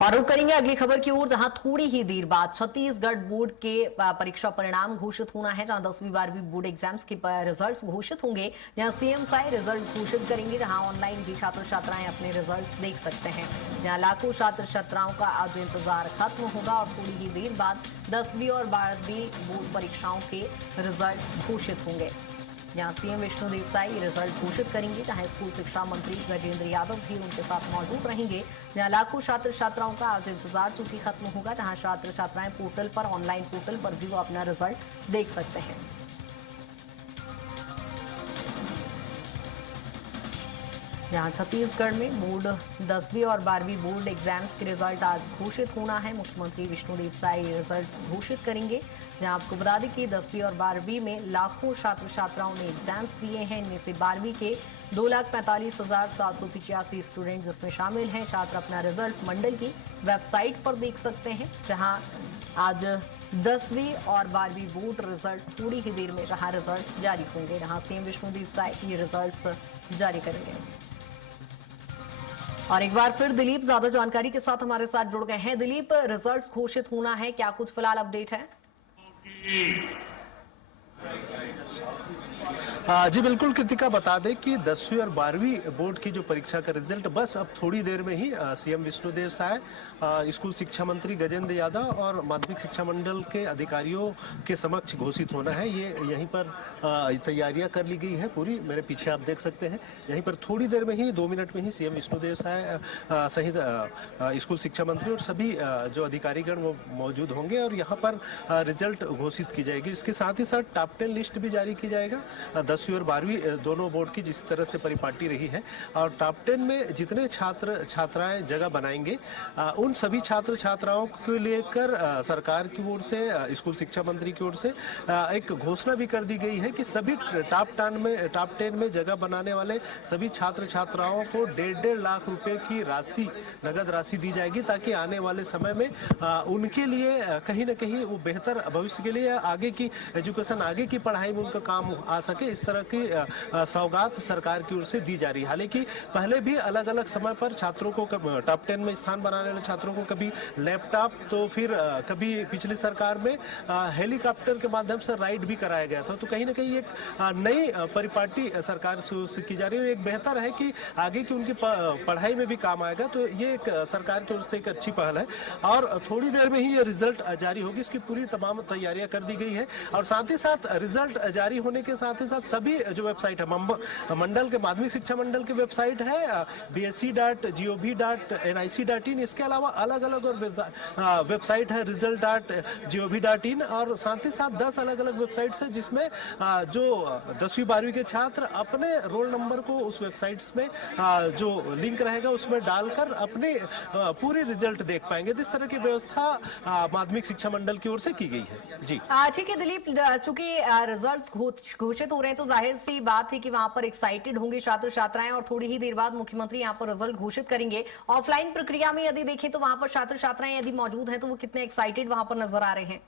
और रुक करेंगे अगली खबर की ओर, जहां थोड़ी ही देर बाद छत्तीसगढ़ बोर्ड के परीक्षा परिणाम घोषित होना है। जहां 10वीं 12वीं बोर्ड एग्जाम्स के रिजल्ट्स घोषित होंगे। जहां सीएम साई रिजल्ट घोषित करेंगे। जहां ऑनलाइन भी छात्र छात्राएं अपने रिजल्ट्स देख सकते हैं। जहां लाखों छात्र छात्राओं का आज इंतजार खत्म होगा और थोड़ी ही देर बाद 10वीं और 12वीं बोर्ड परीक्षाओं के रिजल्ट घोषित होंगे। यहाँ सीएम विष्णुदेव साई रिजल्ट घोषित करेंगे। जहां स्कूल शिक्षा मंत्री गजेंद्र यादव भी उनके साथ मौजूद रहेंगे। जहां लाखों छात्र छात्राओं का आज इंतजार चूंकि खत्म होगा। जहां छात्र छात्राएं पोर्टल पर, ऑनलाइन पोर्टल पर भी वो अपना रिजल्ट देख सकते हैं। जहां छत्तीसगढ़ में बोर्ड 10वीं और 12वीं बोर्ड एग्जाम्स के रिजल्ट आज घोषित होना है। मुख्यमंत्री विष्णुदेव साई रिजल्ट घोषित करेंगे। जहां आपको बता दें कि 10वीं और 12वीं में लाखों छात्र छात्राओं ने एग्जाम्स दिए हैं। इनमें से 12वीं के 2,45,785 स्टूडेंट जिसमें शामिल हैं। छात्र अपना रिजल्ट मंडल की वेबसाइट पर देख सकते हैं। जहां आज 10वीं और 12वीं बोर्ड रिजल्ट थोड़ी ही देर में जहां रिजल्ट जारी होंगे। जहां सीएम विष्णुदेव साई ये रिजल्ट जारी करेंगे। और एक बार फिर दिलीप ज्यादा जानकारी के साथ हमारे साथ जुड़ गए हैं। दिलीप, रिजल्ट घोषित होना है, क्या कुछ फिलहाल अपडेट है? जी बिल्कुल कृतिका, बता दें कि 10वीं और 12वीं बोर्ड की जो परीक्षा का रिजल्ट बस अब थोड़ी देर में ही सीएम विष्णुदेव साय, स्कूल शिक्षा मंत्री गजेंद्र यादव और माध्यमिक शिक्षा मंडल के अधिकारियों के समक्ष घोषित होना है। ये यहीं पर तैयारियां कर ली गई है पूरी। मेरे पीछे आप देख सकते हैं, यहीं पर थोड़ी देर में ही 2 मिनट में ही सीएम विष्णुदेव साय सहित स्कूल शिक्षा मंत्री और सभी जो अधिकारीगण वो मौजूद होंगे और यहाँ पर रिजल्ट घोषित की जाएगी। इसके साथ ही साथ टॉप 10 लिस्ट भी जारी की जाएगा 10वीं और 12वीं दोनों बोर्ड की, जिस तरह से परिपाटी रही है। और टॉप 10 में जितने छात्र छात्राएं जगह बनाएंगे उन सभी छात्र छात्राओं को लेकर सरकार की ओर से, स्कूल शिक्षा मंत्री की ओर से एक घोषणा भी कर दी गई है कि सभी टॉप 10 में जगह बनाने वाले सभी छात्र छात्राओं को 1.5 लाख रुपए की राशि, नगद राशि दी जाएगी, ताकि आने वाले समय में उनके लिए कहीं ना कहीं वो बेहतर भविष्य के लिए आगे की एजुकेशन, आगे की पढ़ाई में उनका काम आ सके, इस तरह की सौगात सरकार की ओर से दी जा रही है। हालांकि पहले भी अलग अलग समय पर छात्रों को, टॉप 10 में स्थान बनाने वाले छात्रों को कभी लैपटॉप, तो फिर कभी पिछली सरकार में हेलीकॉप्टर के माध्यम से राइड भी कराया गया था। तो कहीं ना कहीं एक नई परिपाटी सरकार से की जा रही है। एक बेहतर है कि आगे की उनकी पढ़ाई में भी काम आएगा। तो ये एक सरकार की ओर से एक अच्छी पहल है और थोड़ी देर में ही ये रिजल्ट जारी होगी। इसकी पूरी तमाम तैयारियां कर दी गई है और साथ ही साथ रिजल्ट जारी होने के साथ ही साथ सभी जो वेबसाइट है, मंडल के, माध्यमिक शिक्षा मंडल की वेबसाइट है bsc.gov.nic.in, इसके अलावा अलग अलग और वेबसाइट है result.gov.in और साथ ही साथ 10 अलग अलग वेबसाइट्स है जिसमें जो 10वीं 12वीं के छात्र अपने रोल नंबर को उस वेबसाइट्स में जो लिंक रहेगा उसमें डालकर अपने पूरी रिजल्ट देख पाएंगे। तो इस तरह की व्यवस्था माध्यमिक शिक्षा मंडल की ओर से की गई है। जी ठीक है दिलीप, चूंकि रिजल्ट घोषित हो रहे हैं तो जाहिर सी बात है कि वहां पर एक्साइटेड होंगे छात्र छात्राएं और थोड़ी ही देर बाद मुख्यमंत्री यहां पर रिजल्ट घोषित करेंगे। ऑफलाइन प्रक्रिया में यदि देखें तो वहां पर छात्र छात्राएं यदि मौजूद हैं तो वो कितने एक्साइटेड वहां पर नजर आ रहे हैं?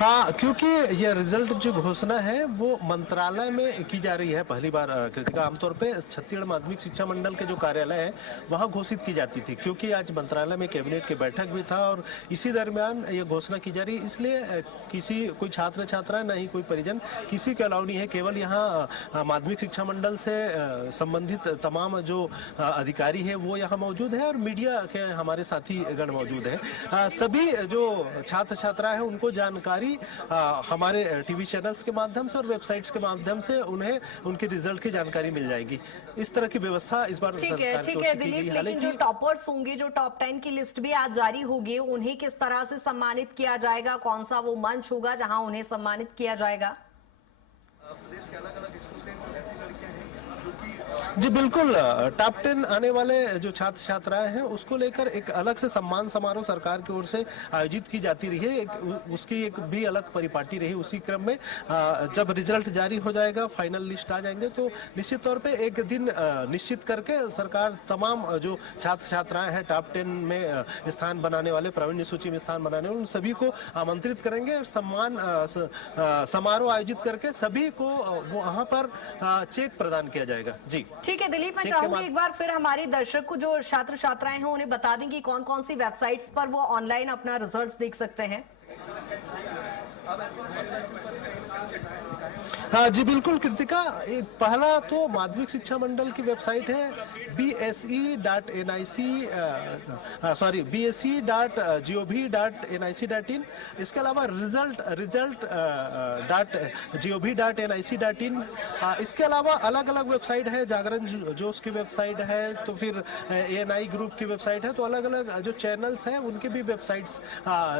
हाँ, क्योंकि ये रिजल्ट जो घोषणा है वो मंत्रालय में की जा रही है पहली बार कृतिका। आमतौर पे छत्तीसगढ़ माध्यमिक शिक्षा मंडल के जो कार्यालय है वहाँ घोषित की जाती थी, क्योंकि आज मंत्रालय में कैबिनेट की बैठक भी था और इसी दरमियान ये घोषणा की जा रही है। इसलिए किसी कोई छात्र छात्रा, न ही कोई परिजन, किसी के अलाउ नहीं है। केवल यहाँ माध्यमिक शिक्षा मंडल से संबंधित तमाम जो अधिकारी है वो यहाँ मौजूद है और मीडिया के हमारे साथी गण मौजूद है। सभी जो छात्र छात्रा है उनको जानकारी हमारे टीवी चैनल्स के माध्यम से और वेबसाइट्स के माध्यम से उन्हें उनके रिजल्ट की जानकारी मिल जाएगी। इस तरह की व्यवस्था इस बार ठीक है दिलीप, लेकिन जो टॉपर्स होंगे, जो टॉप 10 की लिस्ट भी आज जारी होगी, उन्हें किस तरह से सम्मानित किया जाएगा? कौन सा वो मंच होगा जहां उन्हें सम्मानित किया जाएगा? प्रदेश के अलग अलग स्कूल से ऐसी लड़कियां हैं जो कि जी बिल्कुल, टॉप 10 आने वाले जो छात्र छात्राएं हैं उसको लेकर एक अलग से सम्मान समारोह सरकार की ओर से आयोजित की जाती रही है। उसकी एक भी अलग परिपाटी रही। उसी क्रम में जब रिजल्ट जारी हो जाएगा, फाइनल लिस्ट आ जाएंगे, तो निश्चित तौर पे एक दिन निश्चित करके सरकार तमाम जो छात्र छात्राएं हैं टॉप 10 में स्थान बनाने वाले, प्रावीण्य सूची में स्थान बनाने वाले, उन सभी को आमंत्रित करेंगे। सम्मान समारोह आयोजित करके सभी को वहां पर चेक प्रदान किया जाएगा। जी। ठीक है दिलीप, मैं ठीक है, चाहूंगी एक बार फिर हमारे दर्शक को, जो छात्र छात्राएं हैं, उन्हें बता दें कि कौन कौन सी वेबसाइट्स पर वो ऑनलाइन अपना रिजल्ट्स देख सकते हैं। हाँ जी बिल्कुल कृतिका, एक पहला तो माध्यमिक शिक्षा मंडल की वेबसाइट है bse.gov.nic.in। इसके अलावा result.gov.nic.in। इसके अलावा अलग अलग वेबसाइट है, जागरण जोश की वेबसाइट है, तो फिर ANI ग्रुप की वेबसाइट है, तो अलग अलग जो चैनल्स हैं उनके भी वेबसाइट्स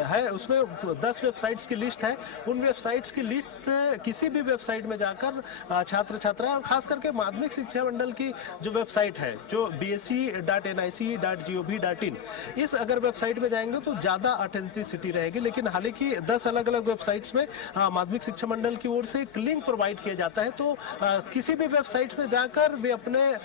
है। उसमें 10 वेबसाइट्स की लिस्ट है। उन वेबसाइट्स की लिस्ट किसी भी वेबसाइट में जाकर छात्र छात्रा, और खास करके माध्यमिक शिक्षा मंडल की जो वेबसाइट है, जो bse.nic.gov.in, इस अगर वेबसाइट में जाएंगे तो ज्यादा ऑथेंटिसिटी रहेगी। लेकिन हालांकि 10 अलग अलग वेबसाइट्स में माध्यमिक शिक्षा मंडल की ओर से एक लिंक प्रोवाइड किया जाता है, तो किसी भी वेबसाइट में जाकर वे अपने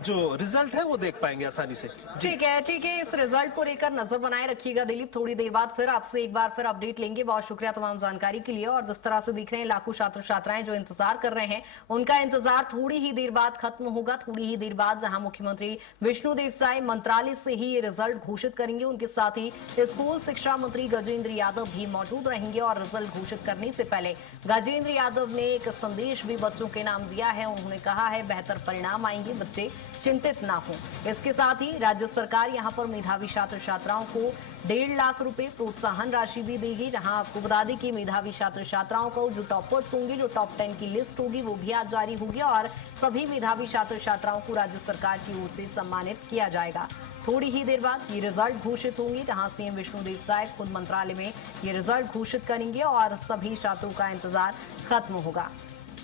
जो रिजल्ट है वो देख पाएंगे आसानी से। ठीक है, इस रिजल्ट को लेकर नजर बनाए रखिएगा दिलीप। थोड़ी देर बाद फिर आपसे एक बार फिर अपडेट लेंगे। बहुत शुक्रिया तमाम जानकारी के लिए। और जिस तरह से दिख रहे हैं, लाखों छात्र छात्राएं जो इंतजार कर रहे हैं, उनका इंतजार थोड़ी ही देर बाद खत्म होगा। थोड़ी ही देर बाद जहां मुख्यमंत्री विष्णुदेव साय मंत्रालय से ही ये रिजल्ट घोषित करेंगे, उनके साथ ही स्कूल शिक्षा मंत्री गजेंद्र यादव भी मौजूद रहेंगे। और रिजल्ट घोषित करने से पहले गजेंद्र यादव ने एक संदेश भी बच्चों के नाम दिया है। उन्होंने कहा है, बेहतर परिणाम आएंगे, बच्चे चिंतित ना हो। इसके साथ ही राज्य सरकार यहां पर मेधावी छात्र छात्राओं को 1.5 लाख रुपए प्रोत्साहन राशि भी देगी। जहां आपको बता दें कि मेधावी छात्र छात्राओं को, जो टॉपर्स होंगे, जो टॉप 10 की लिस्ट होगी, वो भी आज जारी होगी। और सभी मेधावी छात्र छात्राओं को राज्य सरकार की ओर से सम्मानित किया जाएगा। थोड़ी ही देर बाद ये रिजल्ट घोषित होंगे, जहां सीएम विष्णुदेव साय खुद मंत्रालय में ये रिजल्ट घोषित करेंगे और सभी छात्रों का इंतजार खत्म होगा।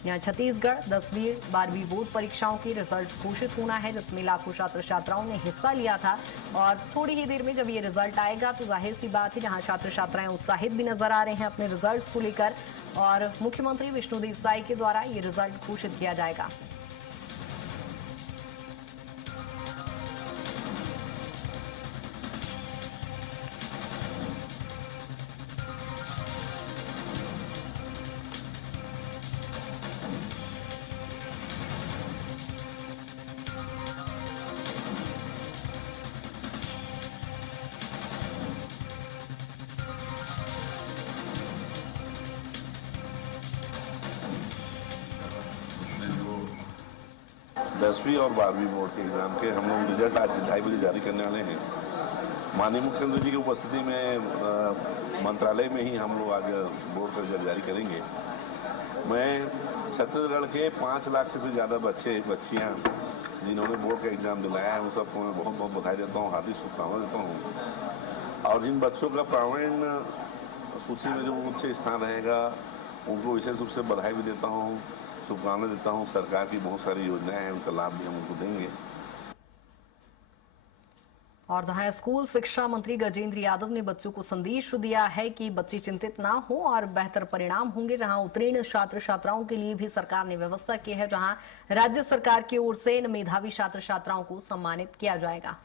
यहाँ छत्तीसगढ़ 10वीं 12वीं बोर्ड परीक्षाओं की रिजल्ट घोषित होना है, जिसमें लाखों छात्र छात्राओं ने हिस्सा लिया था। और थोड़ी ही देर में जब ये रिजल्ट आएगा तो जाहिर सी बात है, जहां छात्र छात्राएं उत्साहित भी नजर आ रहे हैं अपने रिजल्ट को लेकर, और मुख्यमंत्री विष्णुदेव साय के द्वारा ये रिजल्ट घोषित किया जाएगा। दसवीं और 12वीं बोर्ड के एग्जाम के हम लोग रिजल्ट आज 2:30 बजे जारी करने वाले हैं। माननीय मुख्यमंत्री जी की उपस्थिति में मंत्रालय में ही हम लोग आज बोर्ड का रिजल्ट जारी करेंगे। मैं छत्तीसगढ़ के 5 लाख से भी ज़्यादा बच्चे बच्चियाँ जिन्होंने बोर्ड का एग्जाम दिलाया है, उन सबको मैं बहुत बहुत बधाई देता हूँ, हार्दिक शुभकामनाएं देता हूँ। और जिन बच्चों का प्रावीण्य सूची में जो उच्च स्थान रहेगा, उनको विशेष रूप से बधाई भी देता हूँ, शुभकामनाएं देता हूं। सरकार की बहुत सारी योजनाएं हैं, उनका लाभ भी हम उनको देंगे। और जहां स्कूल शिक्षा मंत्री गजेंद्र यादव ने बच्चों को संदेश दिया है कि बच्चे चिंतित ना हो और बेहतर परिणाम होंगे। जहां उत्तीर्ण छात्र छात्राओं के लिए भी सरकार ने व्यवस्था की है, जहां राज्य सरकार की ओर से इन मेधावी छात्र छात्राओं को सम्मानित किया जाएगा।